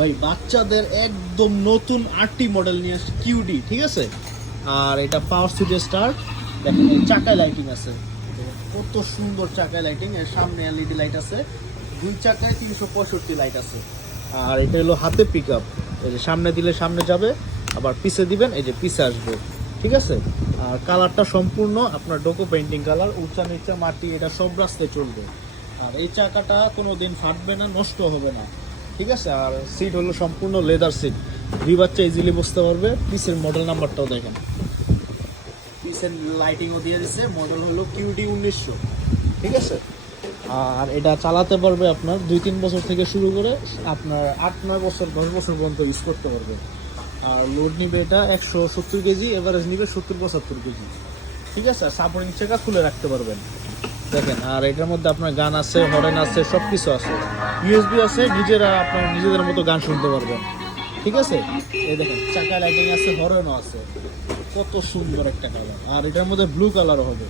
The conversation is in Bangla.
ভাই বাচ্চাদের একদম নতুন আরটি মডেল নিয়ে আসছে কিউডি, ঠিক আছে। আর এটা পাওয়ার সুইচ স্টার্ট, দেখেন এই চাকায় লাইটিং আছে, কত সুন্দর চাকায় লাইটিং, এর সামনে এলইডি লাইট আছে, দুই চাকায় 365 লাইট আছে। আর এটা হলো হাতে পিক আপ, এই যে সামনে দিলে সামনে যাবে, আবার পিছে দিবেন এই যে পিছে আসবে, ঠিক আছে। আর কালারটা সম্পূর্ণ আপনার ডোকো পেইন্টিং কালার, উঁচা নিচা মাটি এটা সব রাস্তায় চলবে। আর এই চাকাটা কোনো দিন ফাটবে না, নষ্ট হবে না, ঠিক আছে। আর সিট হলো সম্পূর্ণ লেদার সিট, দুই বাচ্চা ইজিলি বসতে পারবে। পিসের মডেল নাম্বারটাও দেখেন, পিসের লাইটিংও দিয়ে দিচ্ছে, মডেল হলো কিউডি 1900, ঠিক আছে। আর এটা চালাতে পারবে আপনার 2-3 বছর থেকে শুরু করে আপনার 8-9 বছর 10 বছর পর্যন্ত ইউজ করতে পারবে। আর লোড নিবে এটা 170 কেজি, এভারেজ নিবে 70-75 কেজি, ঠিক আছে। আর সাপোর্টিং চাকা খুলে রাখতে পারবেন, দেখেন। আর এটার মধ্যে আপনার গান আছে, হরেন আছে, সব কিছু আছে, ইউএসবি আছে, আপনার নিজেদের মতো গান শুনতে পারবেন, ঠিক আছে। এই দেখেন চাকা লাইটিং আছে, হরেনও আছে, কত সুন্দর একটা কালার। আর এটার মধ্যে ব্লু কালারও হবে।